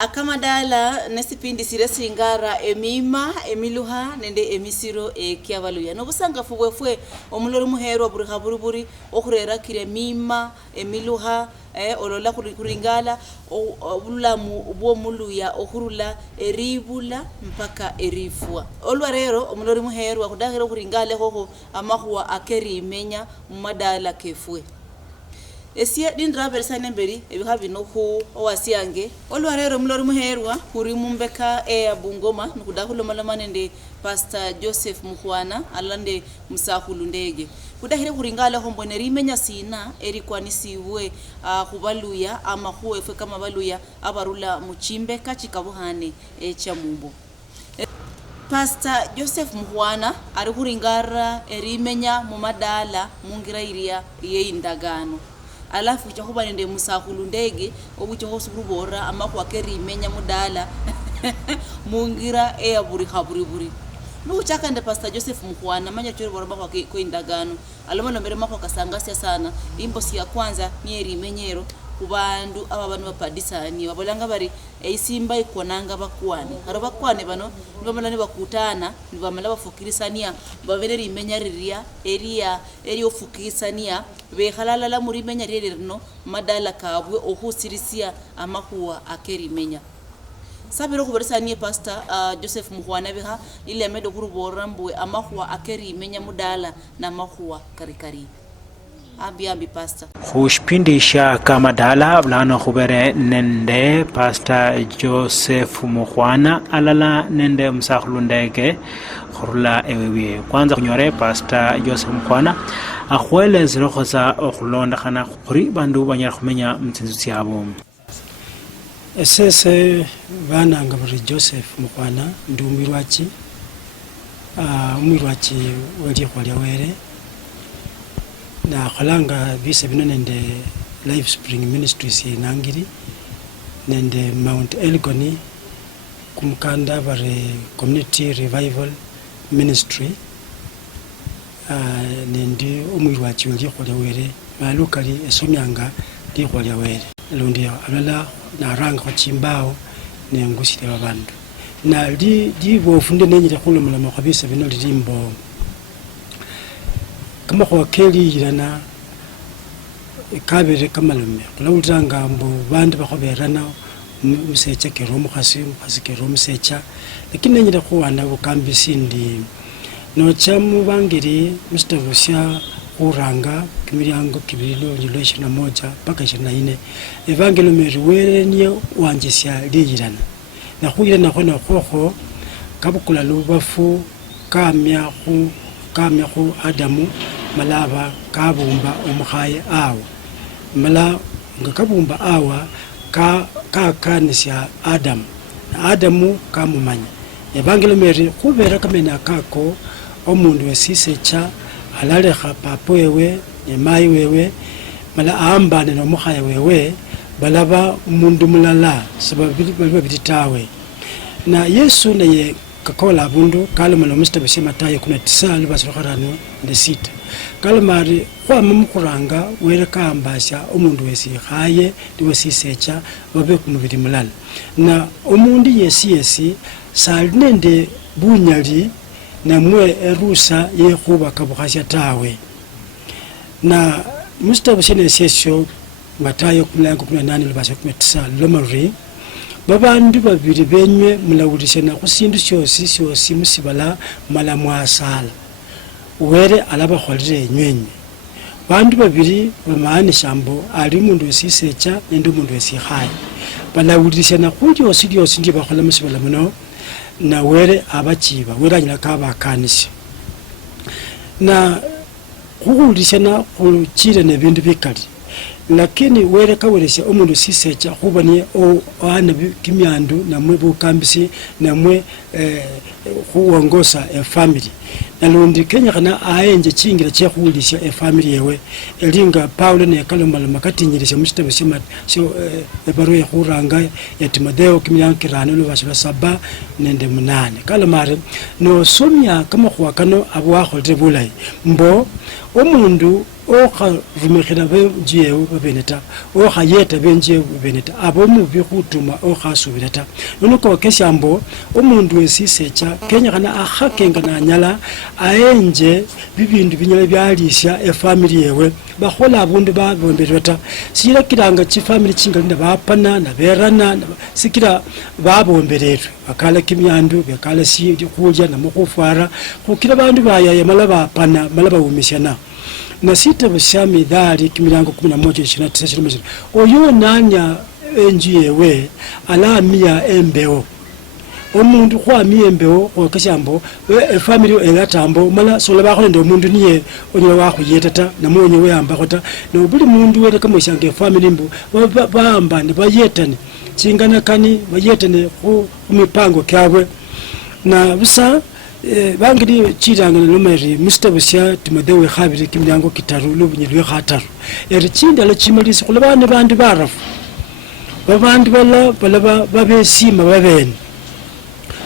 Akamadala nesipindi siresi ngara emima emiluha nende emisiro kiavaluya nobusanga fubwefwe omulori muhero buri okurera kire mima emiluha olola kuringala obulamu bwo muluya okurula eribula mpaka erifua olwarero omulori muhero akudahira kuringale koko amahuwa akerimenya mumadala kefwe esie dindra bersane mberi ebihabi no ku owasiange olwarero mulori muherwa kuri mumbeka Bungoma nukudahulo malamane nde Pastor Joseph Muhwana alande musahulu ndege kudahire kuringala hombone rimenya sina eri kwanisiwe kubaluya ama huwe kama baluya abarula muchimbeka chikabuhane cha mumbo Pastor Joseph Muhwana ari kuringara erimenya mumadala mungira iria yeindagano alafu chakuba nende musahulu ndege obucho hosubura ama kwa keri imenya mudala mungira buri nuchaka nde Pastor Joseph Muhwana manya chori boraba kwa indagano alomano mbere mako kasangasya sana imbosi ya kwanza nieri menyero kubandu aba bantu bapadisani babolanga bari eisimba ikonanga bakwane haro bakwane bano nibamala bakutana nibamala bafukirisania bavereri imenya riria eri ofukisania behalala la muri menya ririno madala kabwe ohusirisia amakuwa akeri menya sabiro kuberesanie Pastor Joseph Muhwana beha ile medo kurubora mbwe amakuwa akeri menya mudala na makuwa karikari ambi Pastor Hushpindisha kamadala blano khubere nende Pastor Joseph Muhwana alala nende msahulu ndege khurula ewewe kwanza kunyore Pastor Joseph Muhwana akhwele zirokhoza okhulonda khana khuri bandu banyala khumenya mtsinzu yabo esese bana ngabari Joseph Muhwana ndumirwachi umirwachi wali khwalya were na khalanga bise bino nende Life Spring Ministries nangiri nende Mount Elgon kumkanda bare Community Revival Ministry nende umwirwachi wali khwalya were malukali esomyanga li khwalya were lundi alala na ranga khochimbao ne ngusire babandu na di bofunde nenyire khulumula makhabisa bino lirimbo kama kwa keli yirana kabere kamalume kulawutanga mbo bandu bakhoberana musecha kero mukhasi kero musecha lakini nenyira khuwana bukambi sindi no chamu bangiri mustagusya uranga kimilyango kibilo relation moja paka 24 evangelo meriwere niyo wanjisya liyirana na khuyirana khona khokho kabukula lubafu kamya khu Adamu malaba kabumba omukhaye awa mala nga kabumba awa kanisya Adamu kamumanya evangelo meri khubera kamena kako omundu wesisecha alalekha papa wewe ne mai wewe mala aambane nomukhaye wewe balaba umundu mulala sababu babitawe na Yesu naye kakola abundu kalomala Mr. Matayo 19 basirokharano de sita kalmari kwa mumukuranga were kambasha omundu wesi khaye ndiwesisecha babe kumubiri mulala na omundu yesi sali nende bunyali namwe erusa yekhuba kabukhasya tawe na Mr. Sesio Matayo 18 basha 19 lomari babandu babiri benywe mulawulishana kusindu syosi musibala mala mwasala were alaba kholire nywenye bandu babiri bamaani shambo ali mundu wesisecha nende mundu wesikhaye balawulishana kulyosi ndi bakhola musibala muno na were abachiba were anyala kabakanisi na kuhulishana kuchire ne bindu bikali lakini were kaweresha omundu sisecha khubanie ana kimyandu namwe bukambisi namwe khuongosa family nalundi Kenya kana aenje chingira che khulisha family yewe elinga Paulo ne kalomala makatinyirisha mustebe sima ebaruye khuranga ya Timotheo kimyankirano no basha 7 nende 8 kalomare no somya kama khwakano abwakholite bulai mbo omundu okha rumikhira benjiyewo babene ta okha yeta benjiyewo babene ta abo mubi khutuma okha subira ta nono kesha mbo omundu wesisecha kenyakhana akhakenga nanyala aenje bibindu binyala byalisya efamily yewe bakhola abundu babomberwa ta sira kiranga chifamily chingalinda bapana na berana sikira babombererwe bakala kimyandu bakala si khulya na mukhufara khukira bandu bayaya malaba apana malaba umishana na sita bushami dhali kimilango 11:29 oyo nanya enjiyewe alamia embeo omundu khwamia embeo okeshambo family elatambo mala sola bakho ndo mundu niye onye wakhuyeta ta namonye weyamba khota no buli mundu wele kama shange family mbu baamba ne bayetane chingana kani bayetane khu mipango kyabwe na busa bangiri chiranga nomeri mustabusya tumadewe khabiri kimyango kitaru lubunyelwe khataru eri chindalo chimalisi khulabane bandu barafu babandu bala babesima babene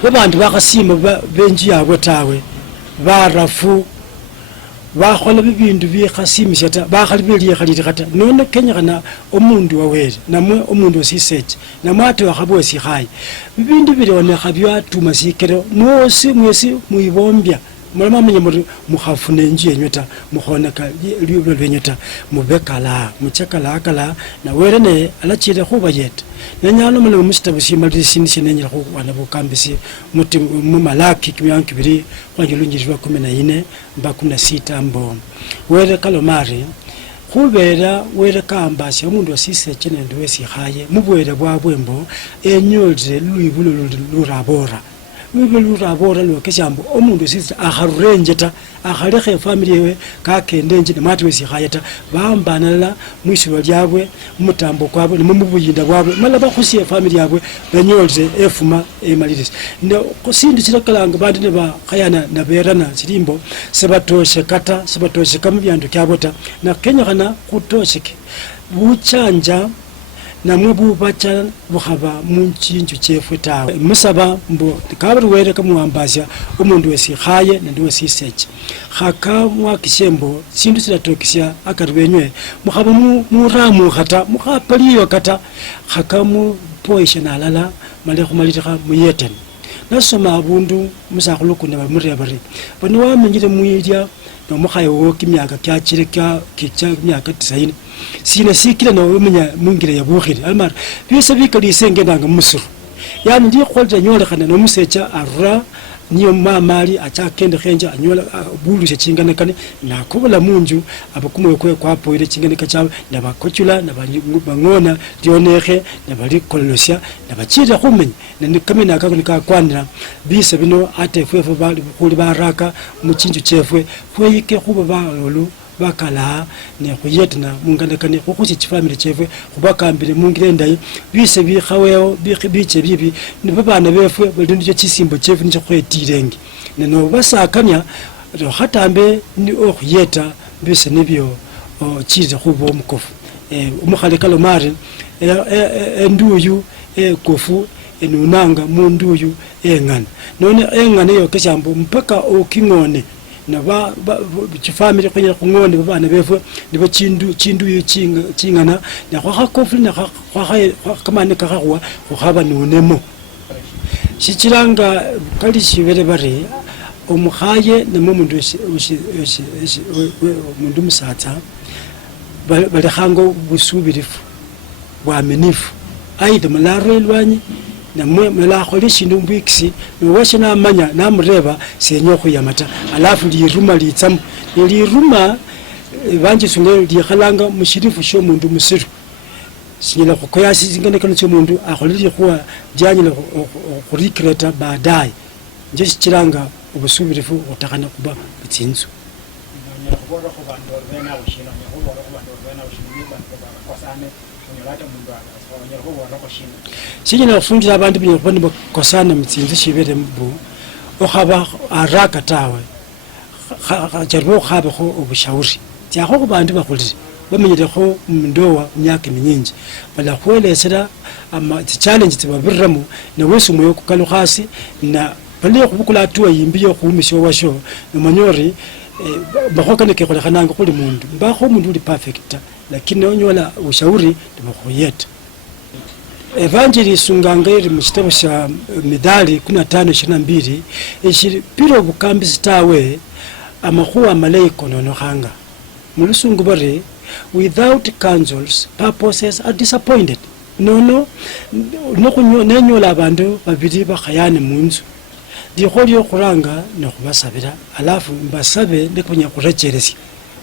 babandu bakhasima benji yabwe tawe barafu bakhola bibindu bikhasimisha ta bakhali byekhaliri khata none kenyakana omundu wawere namwe omundu osiseche namwate wakhabwe sikhaye bibindu bilone khabyatuma sikero mwesi muibombya mulama menye muri mukhafune nje nyota mukhoneka libyo lwenyota mubekala muchakala akala na werene alachire khuba yeta nanyalo mule mustabusi malisi sinenya khu wana bukambisi muti mumalaki kimyanki biri kwangilunjirwa 14 mba 16 mbo were kalomari khubera were kambasi omundu wasise chenendo wesi khaye mubwere bwabwembo enyolze luibulo lurabora lurabora lokeshambo omundu sisi akharenjeta akhalekhe family yewe kakendenje nemati wesi khayeta bambanala mwisho lyabwe mutambo kwabwe nemubuyinda bwabwe mala bakhusiye family yabwe benyolze efuma emalirisi no kusindi chirakalanga bandi ne ba khayana na berana sirimbo sebatoshe kamubyandu kyabota na kenyakana kutosheke buchanja namwe bubacha bukhaba munchinju chefwe tawe musaba mbo kabari were kamuambasya omundu wesi khaye nandi wesi seche khaka mwakishembo sindu silatokisya akarwenywe mukhaba muramu khata mukhapaliyo kata khakamu poisha nalala male khumalira muyeten nasoma abundu musakhuluku ne bamurebare bano wamenyire muyirya nomukhayo wokimyaka kyachire kicha myaka 90 sina sikira no umenya mungire yabukhire almar byose bikalise ngendanga musuru yani ndi kholja nyole khana no musecha arra niyo mamali achakende khenja anyola bulushe chingana kane na kubula munju abakumwe kwa poire chingana kachawe na bakochula na bangona dionekhe na bali kolosya na bachira khumenya na kamena akakunika kwanira bise bino ate fwefe bali kuli baraka muchinju chefwe fweyike khuba balolu bakala ne khuyetna mungandakane khukhusi chifamily chefwe khubakambire mungirendai bise bikhawewo biche bibi ne babana befwe balindi chisimbo chefwe nicho khwetirenge neno basakanya khatambe ni okhuyeta bise nibyo chize khubo omukofu umukhale kalomari enduyu kofu enunanga munduyu engana none engana yo keshambo mpaka okingone na ba chifamily kwenye kungone babana befwe nibo chindu chingana na kwa kofu na kwa kamane kakwa khaba nunemo shichiranga kali shibere bare omukhaye namundu mundu musatsa bali khango busubirifu bwamenifu aide malaro elwanyi namwe mala kholi shindu mbikisi niwashe na manya namreba senyo khuyamata alafu liruma litsam liruma banje sunge likhalanga mushirifu sho mundu musiru sinyela khoya singane kana sho mundu akholi khwa janyela khurikreta baadaye nje sichiranga ubusubirifu utakana kuba bitsinzu sinyela kufungira abantu binyo kubona bakosana mutsinzi shibere mbu okhaba araka tawe jarbo khaba kho ubushauri tyakho kubantu bakhulire bamenyere kho ndowa myaka minyinji bala khwelesera ama challenge tibabirramu na wesu moyo kukalukhasi na bali khubukula tuwa yimbiyo khumisho washo nomanyori bakhokane kekholekhananga khuli mundu mbakho mundu uli perfect lakini onyola ushauri ndibakhuyeta Evangeli sunganga iri mu kitabo kya Midali 15:22 eshipira obukambisi tawe amakhuwa amalayi kononokhanga mulusungu bari without counsels purposes are disappointed nono nenyola abandu babiri bakhayane munzu likho lyokhuranga nekhubasabira alafu mbasabe nekunya khurecheresya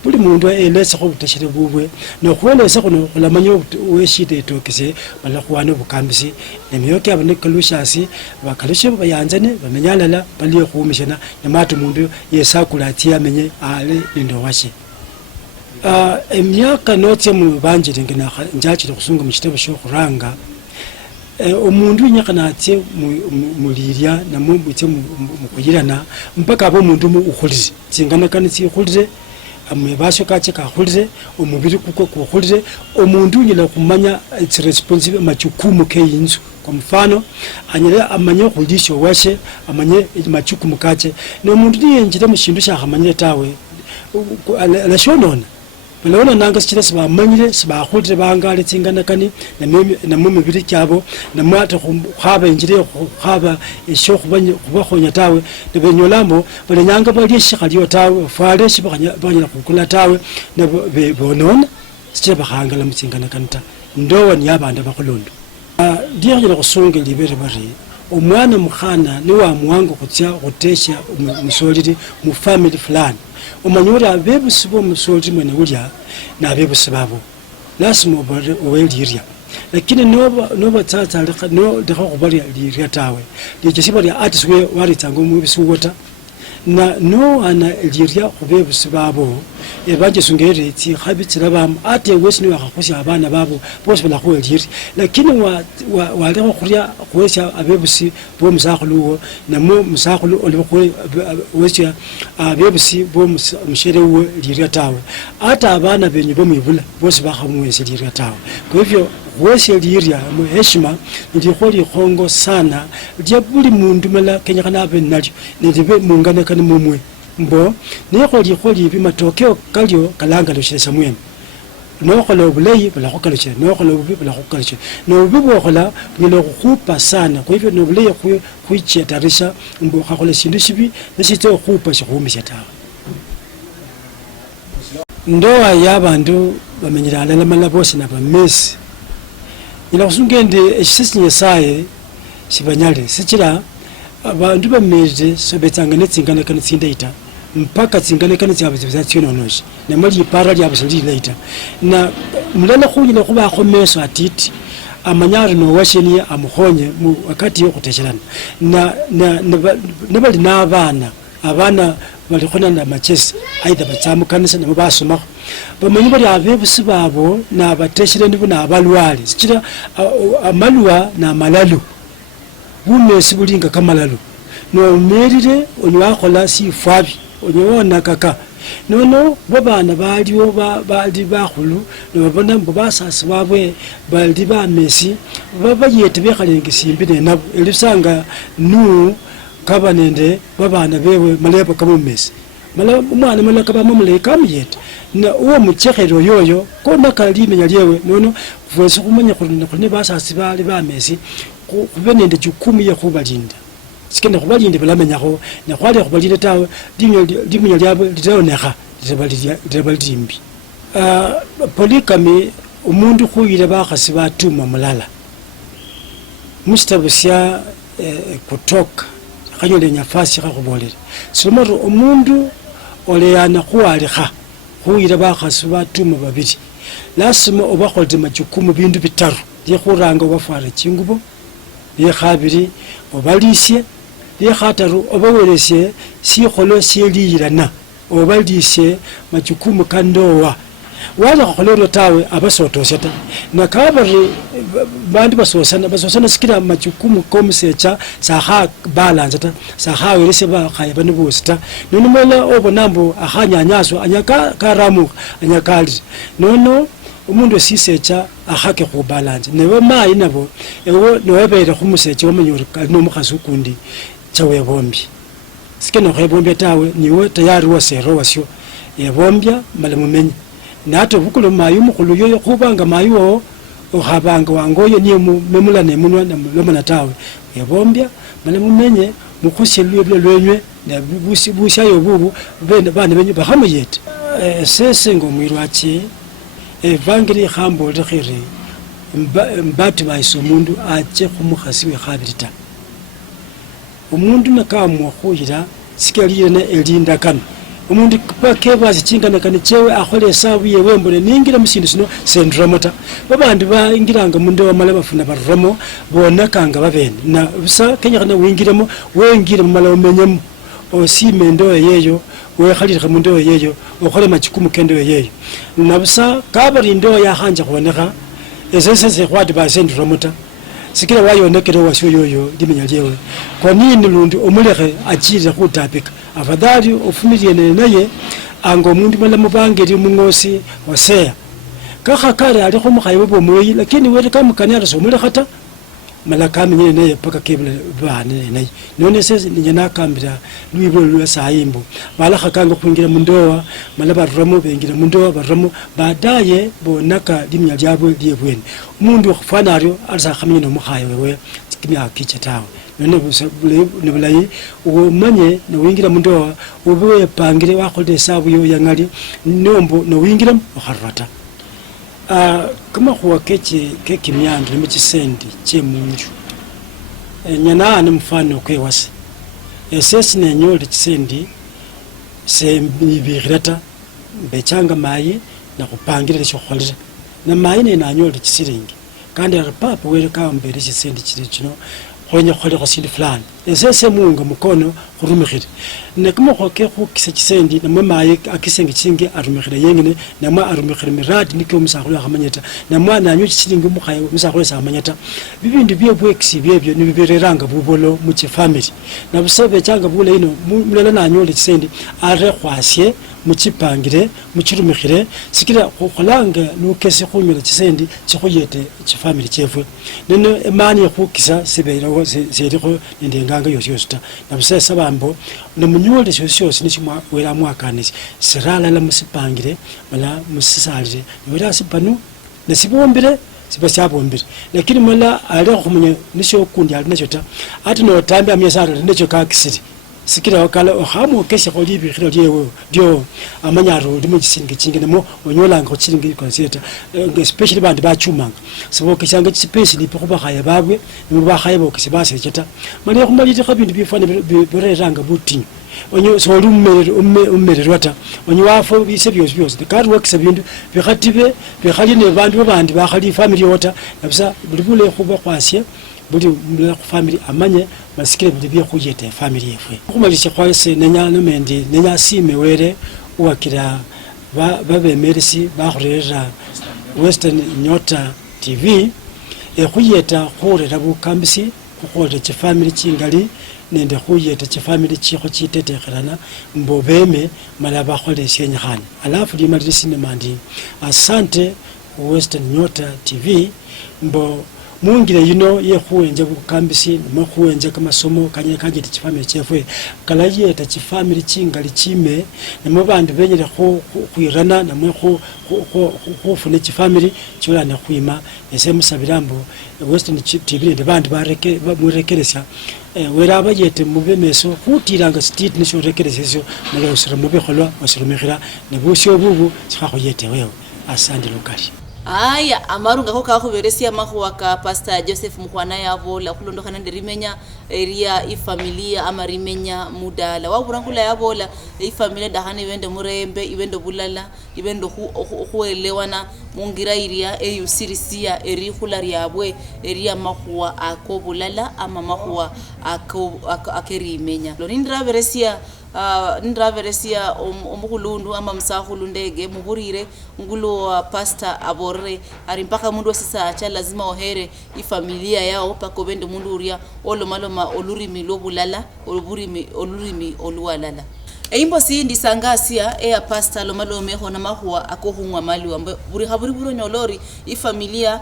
buli mundu elesekho obutashire bubwe nokhuwelesa khuno khulamanya weshida etokese balakhuwana obukambisi nemyoke abo nekalushasi bakalushe bayanzane bamenya alala baliye khumishana nemati mundu yesakula ati amenye ale lindo washe emyaka notse mu banjiri ngina njachire khusunga mu kitabo shokhuranga omundu inyakana atye mulirya namubutse mukuyirana mpaka abo mundu ukhulire tsingana kana tsikhulire amebasho kache kakhulire omubiri kuko kukhulire omundu unyela kumanya its responsible machukumu ke yinzu kwa mfano anyela amanye khulisho washe amanye machukumu kache no mundu yenjira mushindu shakhamanyire tawe alashonona balona nanga sichira sibamanyire sibakhulire bangale tsingana kani namwe mibiri kyabo namwata khaba injire khaba esho khubakhonya tawe nebenyolambo balenyanga bali shikhaliyo tawe fale shibanyala khukula tawe nebonona sichira bakhangala mutsingana kanta ndowa ni abanda bakholondo ndiyakhila khusonga libere bari omwana mukhana ni wa muwango kutya khutesha musoliri mu family fulani omanyora abebusi bomusoliri mwene ulya nabebusi babo lazima owelirya lakini noba tsatsa no dekho khubali lirya tawe lichesiba lya atiswe waritsanga omubisi wota na no ana lirya khubebusi babo ebanje sungere tsi khabitsira bam ate wesini wakhakhusya abana babo bose balakhweliri lakini walekho khurya khwesya abebusi bomusakhuluwo namo musakhulu olibokwe wesya abebusi bomusherewo lirya tawe ata abana benyu bomwibula bose bakhamwesya lirya tawe kwa hivyo wesya lirya mu heshima ndikho likhongo sana lya buli mundu mala kenyakana abe nalyo ndibe mungana kana mumwe mbo nekho likholi bimatokeo kalyo kalanga loshesa mwene nokhola obulayi balakhukalukira nokhola obubi balakhukalukira nobubi bwokhola bunyala khukhupa sana kwa hivyo nobulayi khwichetarisha mbo khakhola shindu shibi nesitse okhupa shikhumisha tawe ndoa yabandu bamenyira alala mala bosi nabamesi ila khusungende eshisisi nyesaye sibanyale sichira abandu bameje sobetsanga netsingana kana tsindaita mpaka tsingana kana tsabuzibza tsinonoshi nemali para lya busali later na mulala khunyina kuba khomeso atiti amanyari no washeni amukhonye mu wakati yo kuteshelana na bali na abana bali khona na machesi aidha batsamu kanisa na basoma bamanyi bali abebusi babo na bateshelani buna abalwali sichira amalwa na malalu bumesi bulinga kamalalo no merire onywakhola sifwabi onyona kaka nono babana baliwo bali bakhulu nobabona mbo basasi babwe bali bamesi babayete bekhalenga simbi nenabo elisanga nu kabanende babana bewe maleba kamumesi mala umwana mala kabamo muleka muyete na uwo muchekhero yoyo kona kalimenya lyewe nono vwese kumanya khune basasi bali bamesi kubenende jukumu ya kubalinda sikenda kubalinda balamenyakho ne khwale kubalinda tawe limenya lyabo litaonekha litabalimbi polygamy umundu khuyira bakhasi batuma mulala mustabo sya kutoka khanyole nyafasi khakubolera somoto umundu oleyana khuwalikha khuyira bakhasi batuma babiri lasima obakholde majukumu bindu bitaru likhuranga obafwara chingubo likhabiri obalisye likhataru obawelesye sikholo syeliyirana obalisye majukumu kandowa wala kholero tawe abasotosya ta nakabari bandu basosana sikira majukumu komsecha saha balance ta saha welese ba khayaba nibusta nono mala obonambo akhanyanyaso anyaka karamu anyakali nono umundu sisecha akhake khu balance nebe mayi nabo ewo nowebere khumusecha wamenyore no mukhasi ukundi chawe bombi sikeno khebombya tawe niwe tayari wasero wasyo yebombya mala mumenye nato bukulo mayu mukhulu yoyo khubanga mayu okhabanga wangoyo niye memula nemunwa lomana tawe yebombya mala mumenye mukhosye lwebyo lwenywe na bushayo bubu bana benyu bakhamuyete sese ngomwirwache evangeli khambole khiri mbati bayiso umundu ache khumukhasi we khabirita umundu nakamwa khuyira sikaliyene elinda kana umundu pakebazi chingana kana chewe akhole sabu yewe mbone ningira mushindu sino sendramota babandi baingiranga munde wamala bafuna baramo bonakanga babene na busa kenya kana wingiramo wengire mumala umenyemo osime ndo yeyo wekhalire mundu yeyo okhole machikumu kendo yeyo nabusa kabari ndo ya hanja khoneka esese khwati basendura muta sikira wayonekere wasyo yoyo limenya lyewe kwa nini lundi omulekhe achire khutapika afadhali ofumiliene naye ango mundu mala mubangeri mungosi waseya kakhakare ali khomukhayiwe bomoyi lakini wele kamukanyala somulekha malaka mwenye naye paka kebule bane naye none sese ninyana kambira lwibo lwa sayimbo balakha kanga kwingira mundoa malaba ramo bengira mundoa baramo baadaye bonaka limya lyabo lyebweni umundu khufana aryo alisa khamenya no mukhaye wewe kimya kicha tawe none nebulayi umanye no wingira mundoa ubuye pangire wakholde sabu yo yangali nombo no wingira okharata kama khuwa keki myandre muchisendi chemunju nyana ne mfano kwewase esesi nenyole chisendi se mibirata bechanga mayi na kupangira chokholera na mayi ne nanyole chisiringi kandi arapapa wele kambere chisendi chiri chino khonya khole khosindi fulani esese munga mukono khurumikhire ne kama khoke khukisa chisendi na mayi akisengi chingi arumikhire yengene na mwa arumikhire miradi nikyo musakhulu akhamanyeta na mwana anyo chilingi mukhaye musakhulu samanyeta bibindi byebwekisi byebyo nibibereranga bubolo mu family na busabe changa bule ino mulala nanyole chisendi are khwasye muchipangire muchirumikhire sikira khulanga nukese khunyola chisendi chikhuyete chifamily chefwe nene emani yakhukisa sibeirawo serikho ndenganga yosyosita na busesa bambo nemunyole syosyose nichimwa wera mwakanisi sirala la musipangire mala musisalire wera sipanu nesibombire sibasabombire lakini mala ale khumunya nisho kundi ali nachota ati no tambe amyesara ndicho kakisiri sikira wakala ohamu keshe kholibi khiro lyewe dio amanyaro limu chisingi chingene mo onyolanga chilingi konseta especially bandi bachumanga sibo kishanga chipesi lipo khaya babwe niba khaya bokisi basecheta mali khumalite khabindi bifane bireranga butinyu onyo so lummere rwata onyo wafo bise byose kandi wakisa bindu bikhatibe bikhali ne bandu bandi bakhali family yota nabisa bulibule khuba kwasye buli mula family amanye masikire bili bye khuyete family yefwe khumalisha khwase nenya nomendi nenya sime were wakira babe merisi bakhurera Western Nyota TV khuyeta khurera bukambisi khukhola chi family chingali nende khuyeta chi family chikho chitetekherana mbobeme mala bakhole syenyakhane alafu limalisi nemandi asante Western Nyota TV mbo mungire yino ye khuwenja bukambisi mo khuwenja kamasomo kanye chifamily chefwe kala yeta chifamily chingali chime nemo bandu benyere khwirana namwe khufune chifamily chulana khwima ese musabirambo Western TV ndi bandu murekeresya wera abayete mubemeso khutiranga state nisho rekeresesyo mala usira mubekholwa wasirumikira nebusyo bubu chikhakhoyete wewe asandi lokali aya amarunga ko kakhuberesia makhuwa ka Pastor Joseph Mukhwana yabo la khulondokhana ndirimenya area ifamilia ama rimenya mudala waburangula yabola ifamilia dahane ibende murembe ibende bulala ibende khuelewana mungira iria eyusirisia eri khulari yabwe area makhuwa akobulala ama makhuwa akerimenya lo ndraveresia omukhulundu ama msakhulu ndege muburire ngulo Pastor aborre ari mpaka mundu sasa acha lazima ohere ifamilia yao pako bende mundu uria olomaloma olurimi lobulala olurimi oluwalala Eimbo si ndisangasia ya pasta lomalome hona mahua akohungwa mali ambayo buri haburi buro nyolori i familia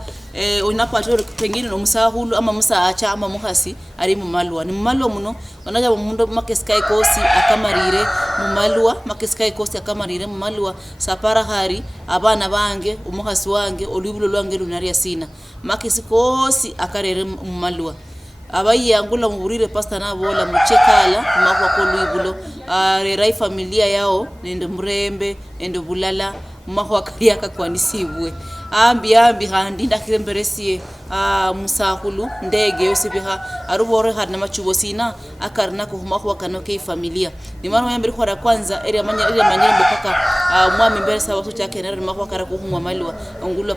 unapatoro pengine no musahulu ama musaacha ama muhasi ari mu malwa ni malwa muno onaja mundo makeskai kosi akamarire mu malwa makeskai kosi akamarire mu malwa sapara hari abana bange umuhasi wange olubulo lwange lunari asina makesi kosi akarere mu malwa abayi angula muburire pasta na bola muchekala makwa ko luibulo rai familia yao nende murembe ende bulala makwa kariaka kwanisibwe ambi handi ndakiremberesie musahulu ndege yosibiha arubore hadna machubo sina akarna ko makwa kanoke familia ni mara yambiri kwa kwanza eri manyere mpaka mwami mbere sawa tu chake na makwa kara ko humwa malwa ngulwa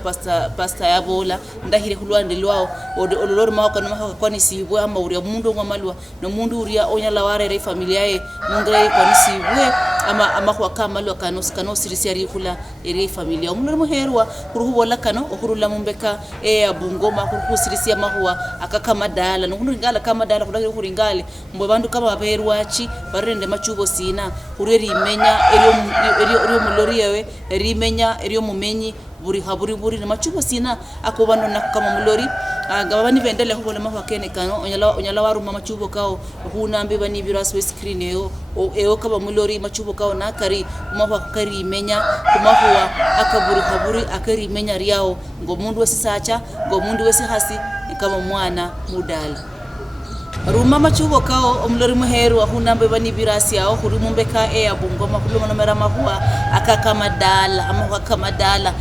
pasta ya bola ndahire kulwande lwao ololori makwa makwa kwanisibwe ama uri mundu ngwa malwa no mundu uri onyala ware rai familia ye mungre kwanisibwe ama kwa kamalwa kano sirisiari kula eri familia mundu muherwa kuruhubola kano okurula mumbeka abungoma kukusirisia mahua akakamadala nokuringala kamadala kudakira kuringale mbo bandu kama baberwachi barende machubo sina kureri imenya eriyo mulori yewe erimenya eriyo mumenyi buri na machubo sina akobano nakama mulori gabani vendele ko le mahwa kene kano onyala waru machubo kao kunambe bani biraswe screen eo kaba mulori machubo kao nakari mahwa kari imenya kumahwa akaburi akari imenya riao ngo mundu wesisacha ngo mundu wesihasi kama mwana mudala ruma machubo kao omlori muheru ahunambe bani birasi yao kurimumbeka abungoma kuluma mera mahua akakamadala amahwa kamadala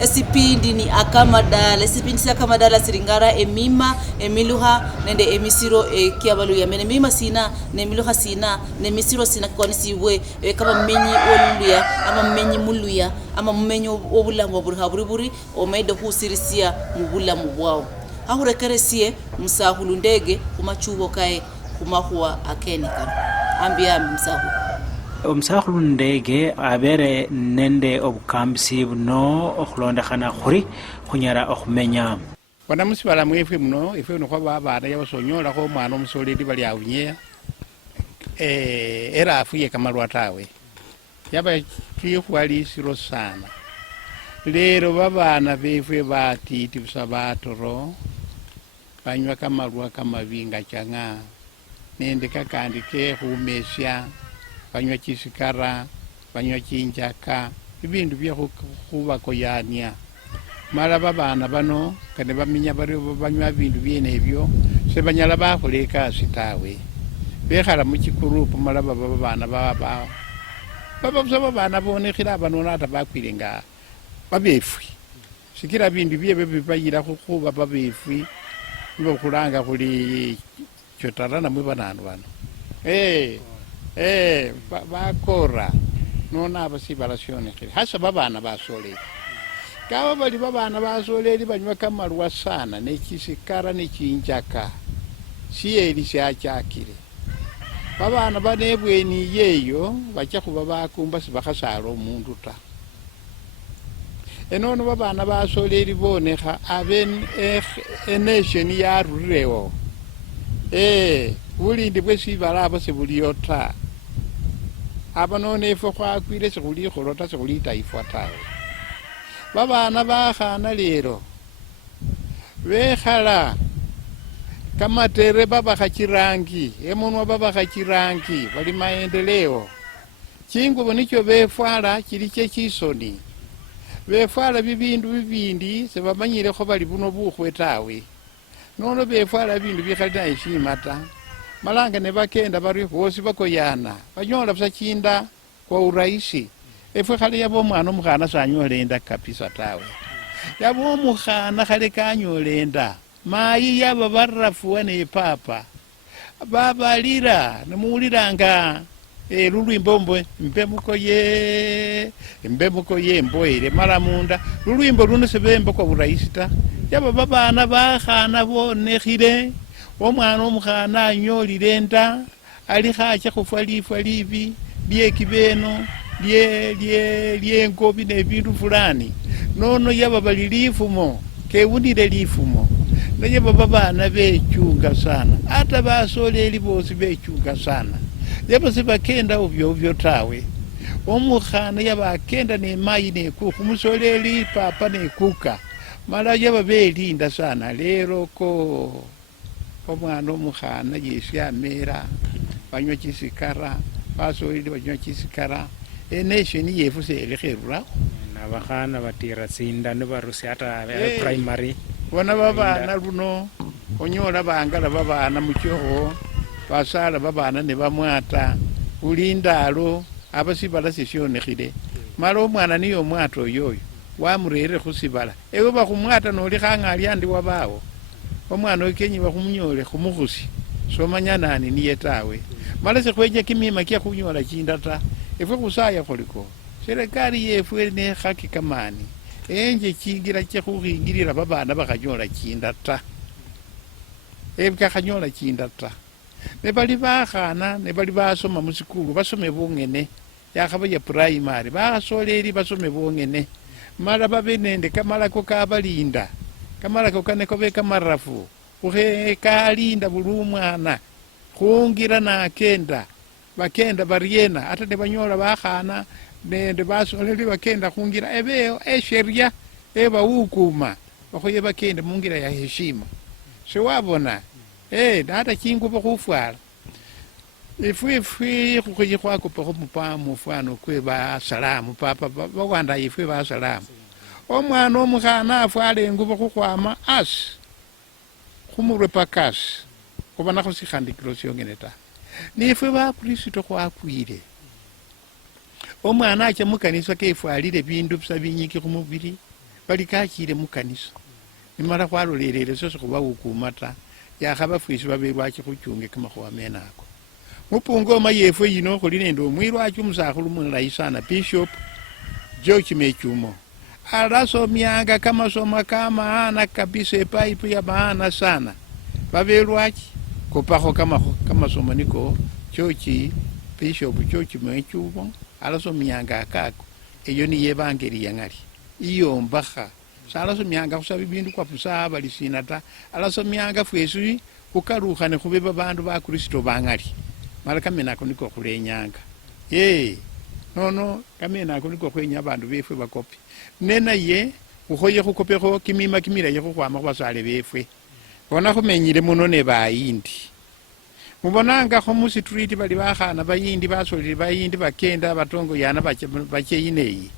esipindi ni akamadala esipindi si akamadala siringara emima emiluha nende emisiro kiabalu ya mene mima sina ne emiluha sina ne misiro sina kwa nisiwe kama mmenyi oluya ama mmenyi muluya ama mmenyi obula buri omedo husirisia mubula mubwao ahurekeresie musahulu ndege kumachubo kae kumahua akenika ambi musahulu omusahulu ndege abere nende obukambisi buno okulondekhana khuri khunyara okhumenya wana musibala mwefwe muno efwe no kwa bana yabasonyola ko mwana omusoleli bali awunye era afuye kamalwa tawe yaba kikhwali siro sana lero babana befwe batiti busabatoro banywa kamalwa kamavinga changa nende kakandi ke khumesya banywa chisikara banywa chinjaka ibindu bya khubakoyania mala babana bano kane baminya bari banywa bindu byene ebyo se banyala bakhuleka sitawe bekhala mu chikurupu mala babana baba babana bonekhira bano nata bakwilenga babefwi sikira bindu byebe bibayira khuba babefwi ngokulanga kuli chotarana mwe bananu bano bakora nona abasibalasyone hasa babana basoleli kaba bali babana basoleli banywa kamalwa sana nechisikara nechinjaka siyeli syachakire babana banebweni yeyo bacha kuba bakumba sibakhasala omundu ta enono babana basoleli bonekha aben nation yarurewo bulindi bwesibala abo sebuliyo ta aba none efwe khwakwile sikhulikholo ta sikhulitaifwa tawe babana bakhana lero bekhala kamatere babakha chirangi emunwa babakha chirangi bali maendeleo chingubo nicho befwala chili chechisoni befwala bibindu bibindi sebamanyilekho bali buno bukhwe tawe nono befwala bindu bikhalina heshima ta malanga ne bakenda bari hosi bakoyana banyola busa chinda kwa urahisi efwe khale yabo mwana omukhana sanyolenda kabisa tawe yabo omukhana khale kanyolenda mayi yaba barafuwa ne papa babalira nemuuliranga lulwimbo mbemukoye mboire mara munda lulwimbo luno sebemba kwa urahisi ta yaba babana bakhana bonekhile omwana omukhana anyolile nda ali khacha khufwa lifwa libi lyekibeno lyengobi nebindu fulani nono yaba bali lifumo kewunile lifumo nayaba babana bechunga sana ata basoleli bosi bechunga sana yaba sibakenda ovyo tawe omukhana yaba akenda nemayi nekuka umusoleli papa nekuka mala yaba belinda sana lero ko omwana omukhana yesi amera banywa chisikara basoleli banywa chisikara enesheni yefu selekheruraho nabakhana batira sinda nibarusi hata primary bona babana luno onyola bangala babana muchoho basala babana ne bamwata ulindalo abasibala sesyonekhile mala omwana niyo omwata oyoyo wamurere khusibala ewe bakhumwata noli khang'ali andi wabawo omwana oyo kenyi bakhumunyole khumukhusi somanya nani niye tawe mala sekhweja kimima kyakhunyola chinda ta efwe khusaya khuliko serikali yefwe nekhaki kamani enje chingira chekhukhingilila babana bakhanyola chinda ta ebikakhanyola chinda ta nebali bakhana nebali basoma musikulu basome bongene yakhaba ya primary basoleli basome bongene mala babe nende kamalako kabalinda kamalako kaneko be kamarafu ukhe kalinda buli umwana khungira nakenda bakenda bariena ate nebanyola bakhana nende basoleli bakenda khungira ebeyo esheria ebawukuma bakhoye bakenda mungira ya heshima sewabona nata chingubo khufwala ifwe khukhoye khwakupakho mufano kwe basalamu papa bawanda ifwe basalamu omwana omukhana afwala engubo khukhwama asi khumurwe pakasi khubonakho sikhandikilo syongene ta nifwe bakristo khwakwile omwana acha mukanisa kefwalile bindu bisa binyiki khumubili bali kachile mukanisa nimala khwalolelele sosi khubawukuma ta yakhaba fwesi babelwachi khuchunge kamakhuwa menako mupungoma yefwe yino khuli nende omwilwachi umusakhulu mulayi sana Bishop George Mechumo alasomyanga kamasoma kamaana kabisa epaipu ya maana sana babelwachi kopakho kamasomo niko George Bishop George Mechumo alasomyanga akako eyo niye evangeli yangali iyombakha salasomyanga khusaba bindu kwa pusa bali sina ta alasomyanga fwesi khukalukhane khube babandu ba Kristo bangali mala kamenako niko khulenyanga nono kamenako niko khwenya bandu befwe bakopi nena ye khukhoye khukopekho kimima kimilayi khukhwama khubasale befwe bona khumenyile muno ne bayindi mubonangakho musitreet bali bakhana bayindi basolile bayindi bakenda batongo yana bacheyineyi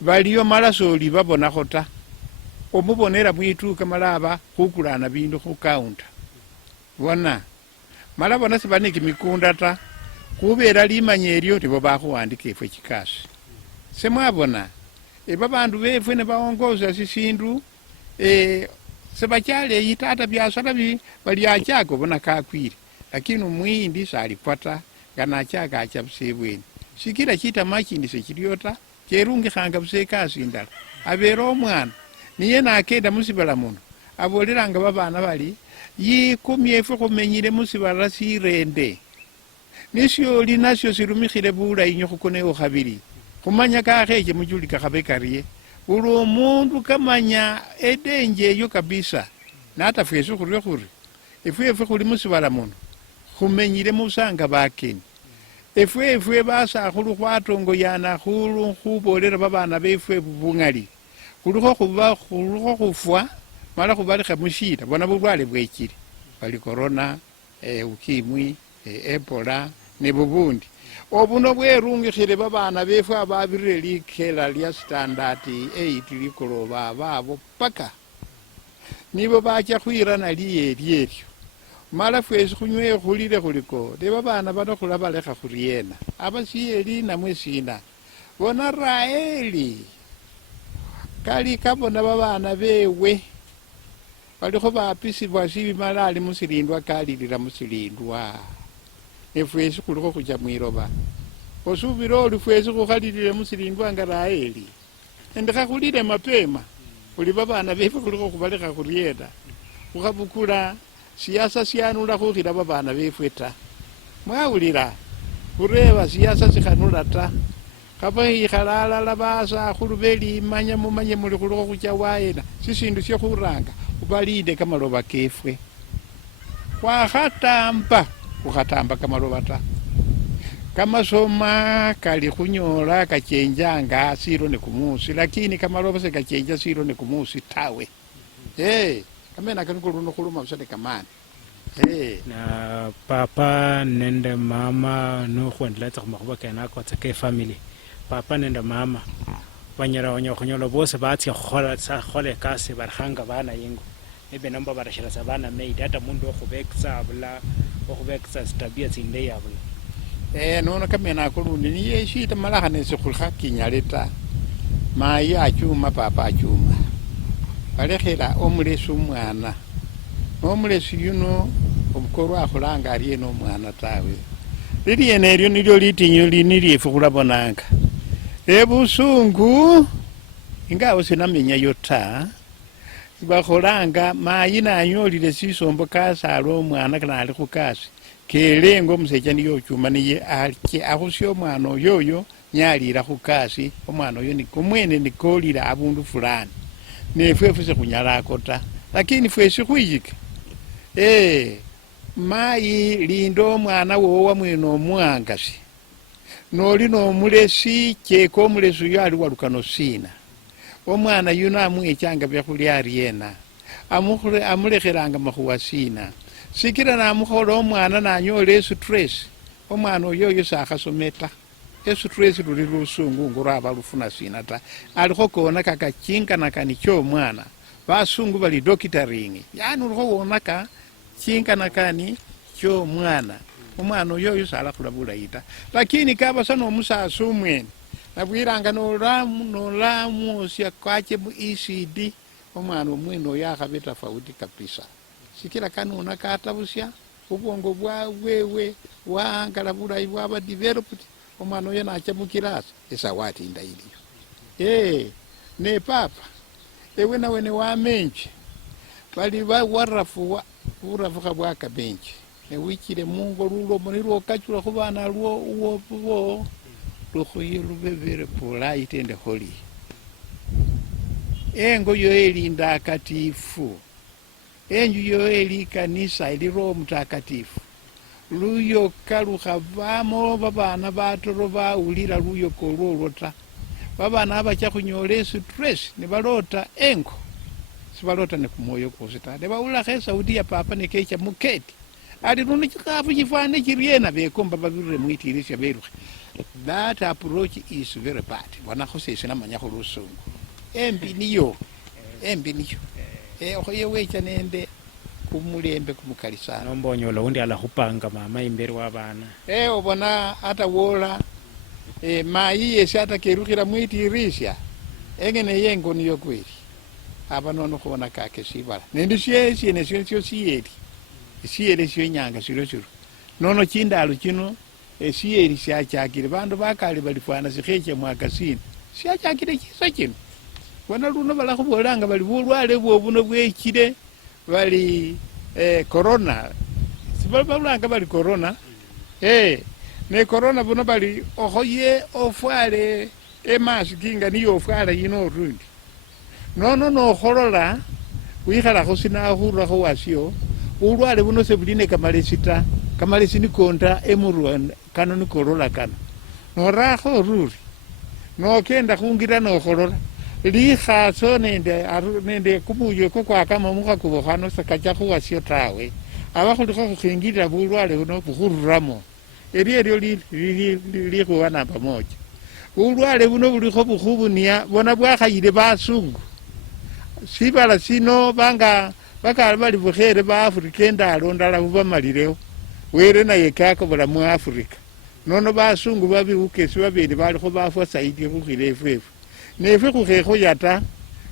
baliyo mala soli babonakho ta omubonera mwituka malaba khukulana bindu khukaunta bona mala bona sibaniki mikunda ta kubera limanya elyo tibo bakhuwandika efwe chikasi semwabona babandu befwe ne baongoza sisindu sebachale yitata byasala bali achako bona kakwire lakini umwindi salipata ganachaka achapsebweni sikira chita machindi sekiriota cherungi khanga busekasi ndala abera omwana niye nakenda musibala muno abolelanga babana bali yikumyefe khumenyile musibala sirende nisyoli nasyo sirumikhile bulayi nyo khukonewo khabili khumanya kakheche mujulika khabe kariye buli omundu kamanya edenje eyo kabisa nata fwesi khurwe khuri efwe khuli musibala muno khumenyile musanga bakeni efwe basakhulu khwatongoyana khulu khubolera babana befwe bungali khulikho khufwa mala khubalekha mushida bona bulwale bwechile bali corona ukimwi ebola ne bubundi obuno bwerungikhile babana befwe ababirire likhela lya standard 8 likoloba babo paka nibo bacha khwirana liyelyo mala fwesi khunywe khulile khuliko de babana bano khulabalekha khuriena abasiyeli namwe sina bona Raeli kali kabona babana bewe balikho bapisibwa sibimala ali musilindwa kalilira musilindwa efwesi khulikho khucha mwiloba osubira oli fwesi khukhalilile musilindwa nga Raeli endekha khulile mapema khuli babana befwe khulikho khubalekha khuriena khukhabukula siasa sianula khukhila babana befwe ta mwawulira khureba siasa sikhanula ta khaba ikhala alala basakhulu belimanya mumanye muli khulikho khucha wayena sisindu syekhuranga ubalinde kamaloba kefwe khwakhatamba khukhatamba kamaloba ta kamasoma kali khunyola kachenjanga silo ne kumusi lakini kamaloba se kachenja silo ne kumusi tawe kamena kanikuluno khuluma busane kamani na papa nende mama nokhwendeletsa khumakhuba kenako tsake family papa nende mama banyala khunyola bose batsya khukhola ekasi barikhanga bana yingo ebe namba barashirasa bana maid hata mundu okhubekisa abula okhubekisa sitabia tsindeyi abula nono kamena akulundi niye shita malakhane sikhulekha kinyale ta mayi achuma papa achuma balekhela omulesi omwana nomulesi yuno obukoro akhulanga aliye nomwana tawe liliene elyo nilyo litinyo lini lyefe khulabonanga ebusungu ingawo sinamenyayo ta bakholanga mayi nanyolile sisombo kasala omwana kanali khukasi kelenga omusecha niyo ochuma niye akhusya omwana oyoyo nyalira khukasi omwana oyo omwene nikolila abundu fulani nefwefe sekhunyalako ta lakini fwesi khwiyika mayi linda omwana wowo wamwene omwangasi noli nomulesi cheka omulesi uyo ali walukano sina omwana yuno amwechanga byakhulya aryena amulekhelanga makhuwa sina sikira namukhola omwana nanyola estress omwana oyoyo sakhasome ta estress luli lusungu nguraba lufuna sina ta alikho kona kakachinkanakani kyomwana basungu bali doctoring yani ulikho wonaka chinkanakani kyomwana omwana oyoyo salakhula bulayi ta lakini kabasa nomusasi omwene nabwiranga nolamusya kwache mu ECD omwana omwene oyo akhabe tofauti kabisa sikila kanuna katabusya ubwongo bwawewe wangala bulayi bwaba developed omwana oyo nacha mukilasi esawati indayiliyo ne papa ewe nawe ne wamenje bali warafu burafukha bwakabenje newikile mungo lulo monilwo kachula khubana lwo lukhuyilu very polite and holy engo yo elinda akatifu enju yo eli kanisa ili Roho Mtakatifu luyoka lukhavamo babana batoro bawulira luyoka olwolota babana abacha khunyola stress nebalota engo sibalota nekumwoyo kwosi ta nebawulakho esauti ya papa nekecha muketi ali luno chikhafu chifane chiriena bekomba babirire mwitirisya berukhe that approach is very bad wanakho sese namanyakho lusungu embi niyo okhoye wecha nende kumulembe kumukalisana nombonyola undi alakhupanga mama imberi wabana obona hata wola mayi yesi hata kerukhila mwitirisya engene yengo niyo kweli aba nono khubona kake sibala nende syene syo siyeli syenyanga silo nono chindalo chino siyeli syachakile bandu bakali balifwana sikheche mwakasini syachakile chiso chino wana luno balakhubolanga bali bulwale bwobuno bwechile bali corona sibalanga bali corona ne corona buno bali okhoye ofwale emasiki nga niyo ofwala yino orundi nono nokholola wikhalakho sinakhurrakho wasyo bulwale buno sebuline kamalesi ta kamalesi nikonda emurwana kano nikolola kano norakho oruri nokenda khungira nokholola likhaso nende kumuyo kokwakama mukhakubo khano sakacha khuwasyo tawe aba khulikho khukhingirira bulwale buno bukhururamo elyo likhuwa namba moja bulwale buno bulikho bukhubunia bona bwakhayile basungu sibala sino bakali bali bukhere ba Afrika endalo ndala bubamalirewo were naye kakobola mu Afrika nono basungu babiuke sibabeli balikho bafwa saidi khukhile efwefe nefe khukhekho yata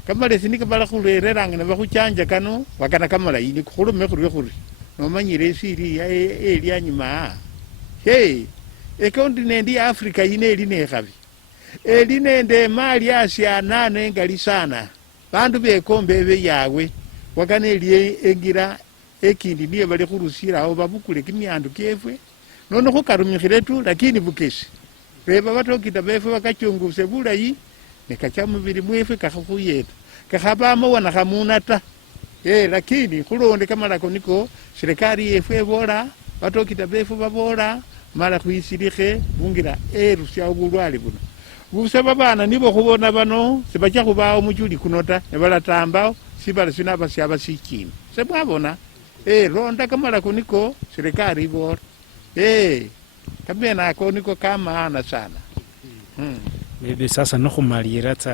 kamalesi nikabala khurereranga nebakhuchanja kano wakana kamalayini khulume khurwe khuri nomanyire esiri elianyuma ekontinenti ya Afrika yine eli nekhabi eli nende mali asyanana engali sana bandu bekombe ebe yawe wakana eli engira ekindi niye bali khurusirawo babukule kimyandu kyefwe nono khukarumikhile tu lakini bukesi beba batokita befwe bakachunguse bulayi nekacha mubili mwefwe kakhakhuyeta kakhabamo wana khamuna ta lakini khulonde kamalako niko serikali yefwe ebola batokita befwe babola mala khwisirikhe bungira erusya obulwale buno busa babana nibo khubona bano sebacha khubawo muchuli kuno ta nebalatambawo sibala sino abasi abasikini semwabona ronda kamala kuniko serikali ibora kamena ako niko kamaana sana. Bibi sasa nokhumalira tsa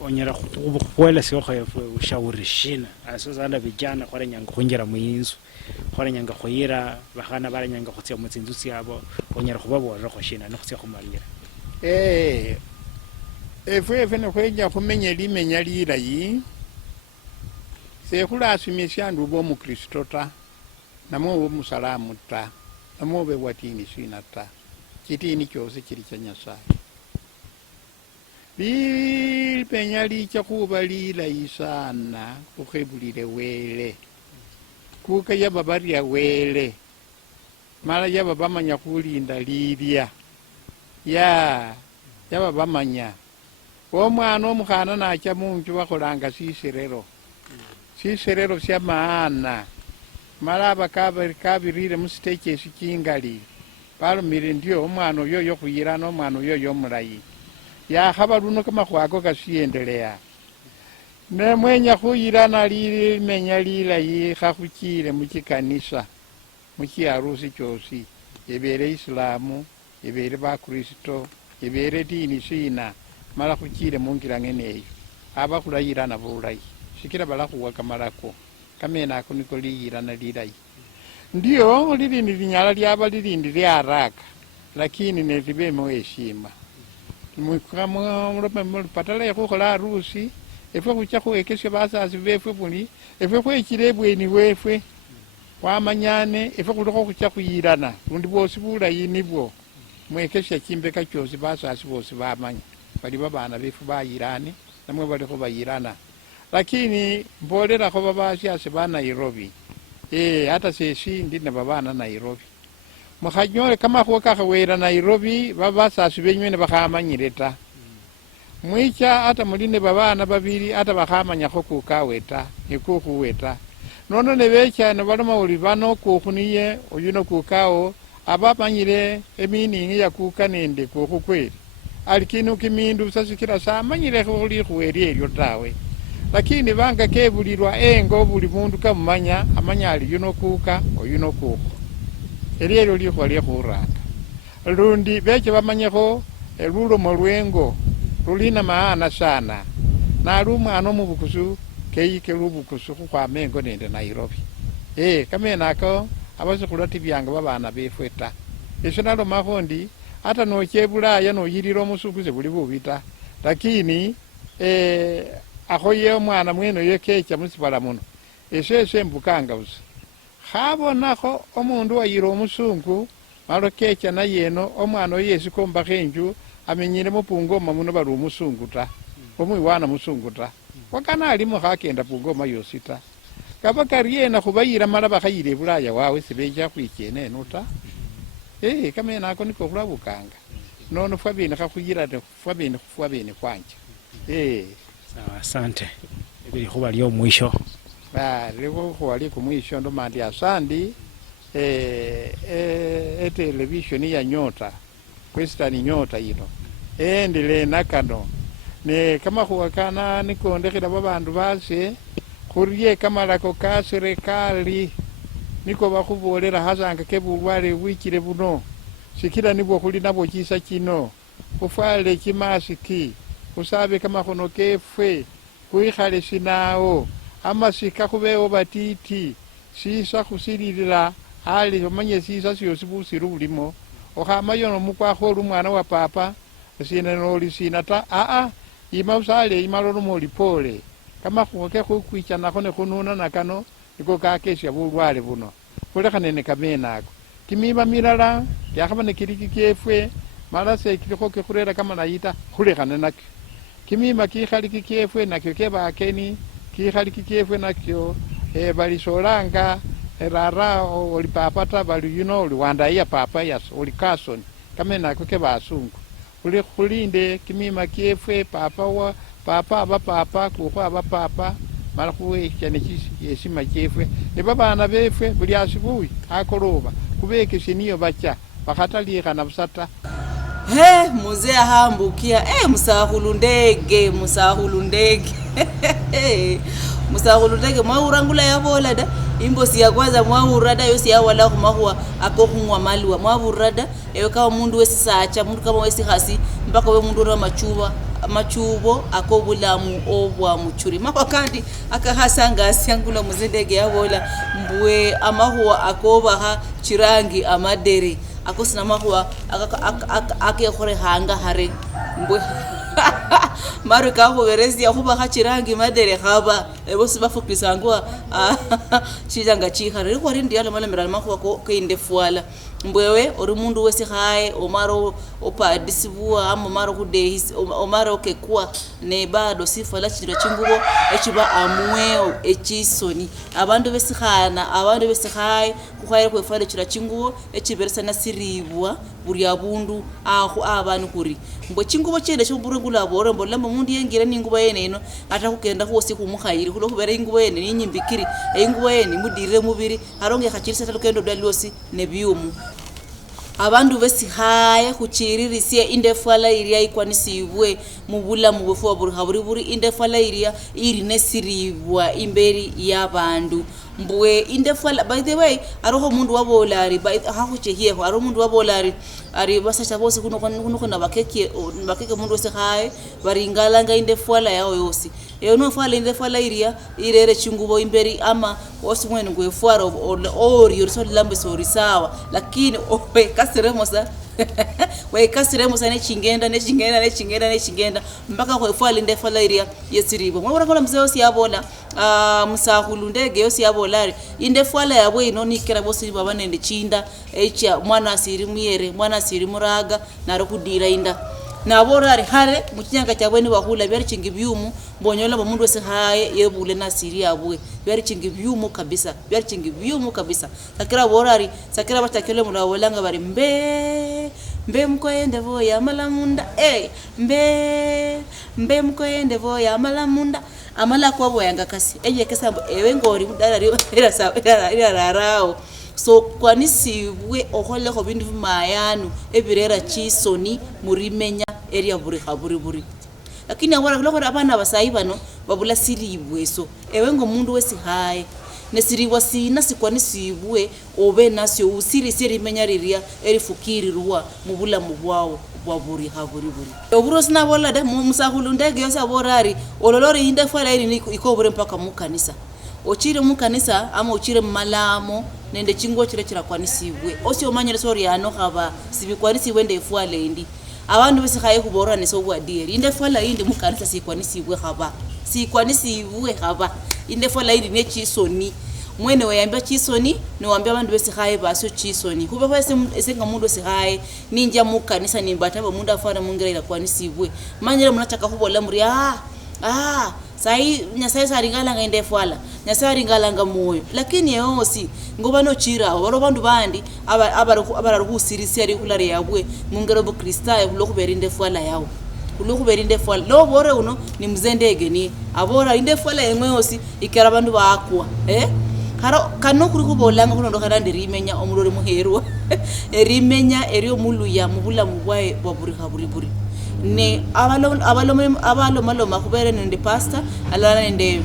onyera khwela siokho ushauri shina asozana vijana khwalenyanga khunjira muyinzu khwalenyanga khuyira bakhana balenyanga khutsia mutsinzu syabo onyera khubabolerakho shina nokhutsia khumalira efwe nekhwenya khumenya limenya lilayi sekhulasimisya ndu bomukristo ta namwe bomusalamu ta namwe bewatini sina ta chitini chosi chili cha Nyasaye limenya licha khuba lilayi sana khukhebulile wele kuka yaba barya wele mala yaba bamanya khulinda lilya yaba bamanya omwana omukhana nacha munju bakholanga sisirero sya maana mala abakabirire musitechi esikingali balumile ndio omwana oyo khuyirana omwana oyo omulayi yakhaba luno kamakhwako kasiendelea nemwenya khuyirana limenya lilayi khakhukile muchikanisa muchiarusi chosi ebele Islamu ebele bakristo ebele dini sina mala khuchile mungira ng'eneyo aba khulayirana bulayi sikila balakhuwa kamalako kamena ako niko liyirana lilayi ndio lilindi linyala lyaba lilindi lya haraka lakini nelibemo heshima patala yakhukhola harusi efwe khucha khuwekesya basasi befwe buli efwe khwechile ebweni wefwe khwamanyane efwe khulikho khucha khuyirana lundi bosi bulayi nibwo mwekesya chimbeka chosi basasi bosi bamanya bali babana befwe bayirane namwe balikho bayirana lakini mbolerakho babasyasi ba Nairobi hata sesi ndi na babana Nairobi mukhanyole kamakhuwa kakhawera Nairobi babasasi benywe nebakhamanyile ta mwicha hata muli ne babana babili hata bakhamanyakho kukawe ta nekukhuwe ta nono nebecha nebaloma uli bano kukhuniye oyuno kukawo abamanyile eminingi ya kuka nende kukhu kweli alikinu kimindu sasikila samanyile khulikhuweli elyo tawe lakini banga kebulirwa engo buli mundu kamumanya amanya ali yuno kuka oyuno kukhu elyo likhwa lyekhuranga lundi beche bamanyekho lulomo lwengo lulina maana sana nali umwana omubukusu keyike lubukusu khukhwama engo nende Nairobi kamena ako abasikhula tibyanga babana befwe ta esyo nalomakho ndi hata noche Bulaya noyilila omusuku sebuli bubi ta lakini akhoye omwana mwene oyo kecha musibala muno esyo embukanga busa khabonakho omundu wayira omusungu malo kecha nayeno omwana oyo yesikombakho enju amenyile mupungoma muno bali omusungu ta omwiwana musungu ta wakana alimo khakenda pungoma yosi ta kaba kariyena khubayira mala bakhayile Bulaya wawe sibecha khwichene eno ta kamena ako niko khulabukanga nono fwabene khakhuyirane fwabene kwanja sawa asante ebili khuba lyo mwisho liko khwali kumwisho ndo mandi asandi television ya Nyota Western Nyota yino endile nakano ne kama khuwakana nikondekhela babandu base khuriye kamalako ka serikali niko bakhubolera hasanga kebulwale bwikile buno sikila nibwo khuli nabwo chisa chino khufale chimasiki khusabe kamakhono kefwe kwikhale sinawo amasika khubewo batiti sisa khusililila ali omanye sisa syosi busiri bulimo okhamayono mukwakho oli umwana wa papa sina noli sina ta ima usale imalolomo olipole kamakhuwa kekhukwichanakho nekhununa nakano niko kakesya bulwale buno khulekhanene kamena ako kimima milala kyakhaba nekiliki kyefwe mala sekilikho kekhurera kamalayita khulekhane nakyo kimima kikhaliki kyefwe nakyo kebakeni kikhaliki kyefwe nakyo balisolanga rara oli papa ta bali yuno oli wandaiya papa yas oli kasoni kamena ako kebasungu khulinde kimima kyefwe papa abapapa kukho abapapa mala khuwechane yesima kyefwe ne babana befwe buli asibuyi akoloba kubekesye niyo bacha vakhatalikhana busata he muzee ahambukia musahulu ndege musahulu ndege mwaurangula yavola da imbosi ya kwanza mwaurada yosi yawala khumahua akokhungwa malwa mwaurada ewe kama mundu wesisacha mundu kama wesihasi mpaka we mundu machubo akobulamu obwa muchuri mako kandi akahasanga asyangula muzindege yavola mbwe amahua akobaha chirangi amadere akosina mahua akekhore hanga hare mbwe maro kaho verezi ya kuba hachirangi madere khaba ebosi bafukisangwa chijanga chihare ko rindi yalo mala mirana mako ko inde fuala mbwewe ori mundu wesi hae omaro opa disibua amo maro kudehis omaro kekwa ne bado sifala chiro chingubo echiba amwe echisoni abandu besi hae kuhaye ko fale chira chingubo echiberesa na siribwa buri abundu aho abantu kuri mbo chingubo chende cyo burungula bore mbo lamba mundu yengira ningubo yene ino ata kugenda hose kumukhayiri kulo kubera ingubo yene ninyimbikiri ingubo yene mudirire mubiri aronge khachirisa talukendo daliosi ne byumu abandu besihaye kuchiririsie indefala iria ikwanisibwe mubula mubufo buri indefala iria iri nesiribwa imberi yabandu mbwe indefala by the way aroho mundu wabolari by hakuchehiye aro mundu wabolari ari basacha bose kuno na bakeke mundu wesihaye baringalanga indefala yao yosi no fala indefala iria irere chingubo imberi ama wose mwene ngwefwara ori so lambe sori sawa lakini kasiremo nechingenda mpaka kwefwala indefala iria yesiribo mwabona kola mzee osi yabola musahulu ndege yosi yabolari indefala yabwe inonikera bose babanende chinda echa mwana asiri muyere mwana asiri muraga naro kudira inda naborari hare mukinyanga cyabwe ni bahula byari cingi byumu mbonyola bamundu wese haye yebule nasiri yabwe byari cingi byumu kabisa sakira borari sakira batakele mulawolanga bari mbe mkoende voya malamunda mbe mkoende voya malamunda amala kwa boyanga kasi eje kesambo ewe ngori mudara rarao so kwanisibwe ohole ko bindu mayanu ebirera chisoni murimenya area buri lakini awara kuloko abana basayi bano babula silibwe so ewe ngo mundu wesi haye nesiriwa sina sikwanisibwe obe nasyo usiri siri menya riria erifukiri ruwa mubula mubwawo bwaburi oburo sina bola de musahulu ndege yosa borari ololori inde fala iri ikobure mpaka mukanisa ochire mukanisa ama ochire malamo nende chingo chire chirakwanisibwe osi omanyere sori ano khaba sibikwanisibwe nde fwale indi abantu bese khaye kubora neso bwadiri inde fwala indi mukanisa sikwanisibwe khaba inde fwala indi nechisoni mwene weyambia chisoni ne wambia abantu bese khaye baso chisoni kuba bese esenga mundu bese khaye ninja mukanisa nimbata ba mundu afana mungira kwanisibwe manyere munataka kubola muri sai nyasaye saringalanga indefwala nyasaye ringalanga moyo lakini yosi ngoba no chira waro bandu bandi abaruhusirisi ari kulare yabwe mungero bo kristaye kulokubera indefwala yawo kulokubera indefwala lo bore uno ni mzendege ni abora indefwala yemwe yosi ikara bandu bakwa kano kuri kubolanga kuno ndokana ndirimenya omulore muherwa erimenya eriyo muluya mubula mubwaye buri ne abalo maloma kubere nende pastor alala nende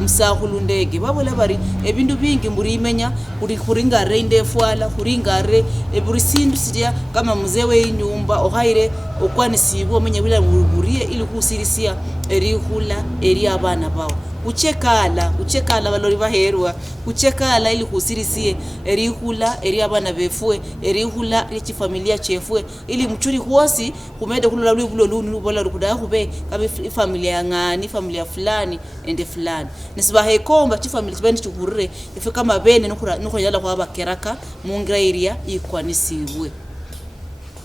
musahulu ndege babola bari ebindu bingi murimenya kuringare indefwala kuringare eburi sindu sidia kama muzewe inyumba ohaire okwanisibo omenye bila murugurie ili kusirisia erihula eri abana bawo uchekala balori baherwa uchekala ili kusirisie erihula eri abana befwe erihula richi familia chefwe ili mchuri huosi kumede kulula lubulo lubola rukuda hube kabe familia yangani familia fulani ende fulani nisibahe komba chi familia bendi chukurure ife kama bene nuko yala kwa bakeraka mungira iria ikwanisibwe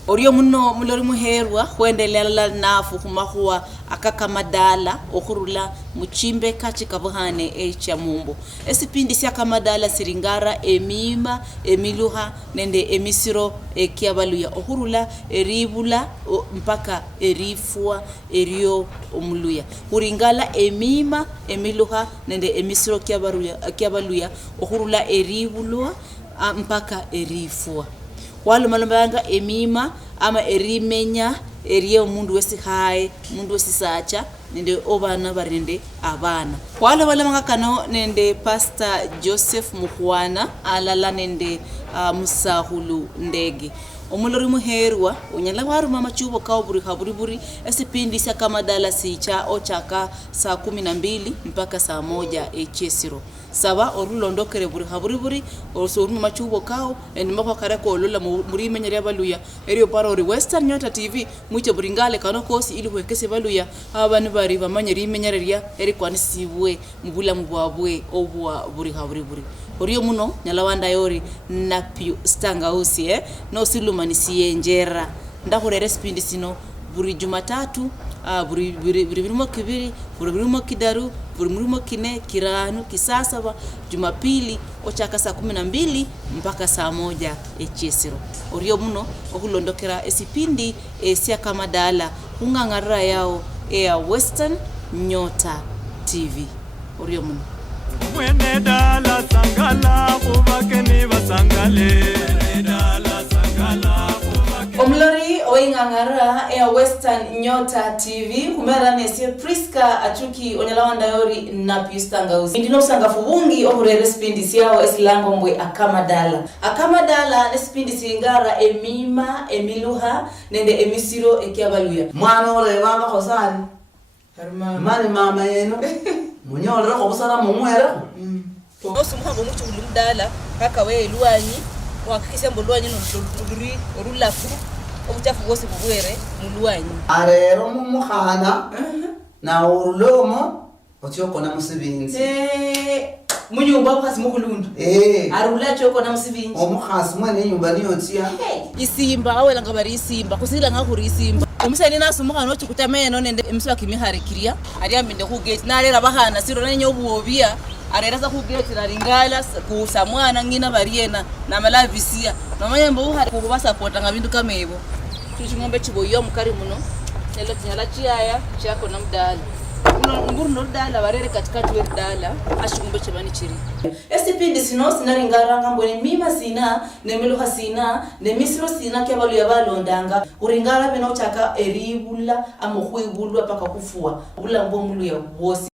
oriyo muno mulori muherwa kwendelela nafu kumahuwa akakamadala okurula muchimbe kachika buhane echa mumbo esipindi sya kamadala siringara emima emiluha nende emisiro ekiabaluya okurula eribula mpaka erifua eriyo omuluya kuringala emima emiluha nende emisiro kiabaluya okurula eribulwa mpaka erifua walomalombanga emima ama erimenya eriye umundu wesihaye umundu wesisacha nende obana barende abana wala balamanga kano nende Pastor Joseph Mukhwana alala nende Musahulu Ndege omulori muherwa unyala waruma machubo ka buri esipindi sya kamadala sicha ochaka saa 12 mpaka saa 1 echesiro saba orulondokere buri osoruma machubo kao endimako kare ko lola muri menyere baluya eriyo para ori Western Nyota TV muche buringale kano kosi ili kwekese baluya abana bari bamanyeri menyereria eri kwanisibwe mubula mubwabwe obwa buri oriyo muno nyalawanda yori napio stangausi no silumanisiye njera ndakurere spindi sino buri Jumatatu burimo kibiri burimo kidaru burimo kine kirano kisasaba Jumapili ochaka saa 12 mpaka saa 1 echesiro oriyo muno okulondokera esipindi esya kamadala ungangara yao ya Western Nyota TV oriyo muno mwene dala sangala kubakeni basangale dala sangala omlori oingangara ya Western Nyota TV kumera nesi Priska achuki onyalawanda yori na pistangauzi ndino sangafu bungi ohurere spindi siao esilango mbwe akamadala nesipindi singara emima emiluha nende emisiro ekiabaluya mwana ole banga khosani mani mama yeno munyolera khobusara mumwera osumuhambo muchu ulumdala kaka we luanyi wakikisha mbulwanyi noluri orulafu obuchafu bwose bubwere mulwanyi arero mumukhana na urulomo otyoko na musibinzi munyumba kwasi mukulundu arula choko na musibinzi omukhasi mwene nyumba niyotia isimba awela ngabari isimba kusila ngakuri isimba omusani nasumukhana ochikutameno nende emiswa kimiharikiria ari ambinde ku gate nalera bahana siro nanyo obwobia arerasa ku gate naringala ku samwana ngina bariena na malavisia namanya mbo hari ku basapota ngabindu kamebo tuchingombe chiboyo mukari muno nelo tinyala chiaya chako na mdala nguru no dala barere katikati we dala ashingombe chebani chiri esipindi sino sinaringara ngambone mima sina nemiluha sina nemisiro sina kebalu yabalondanga uringara bino chaka eribula amokhwibulwa paka kufua bula mbomulu ya bosi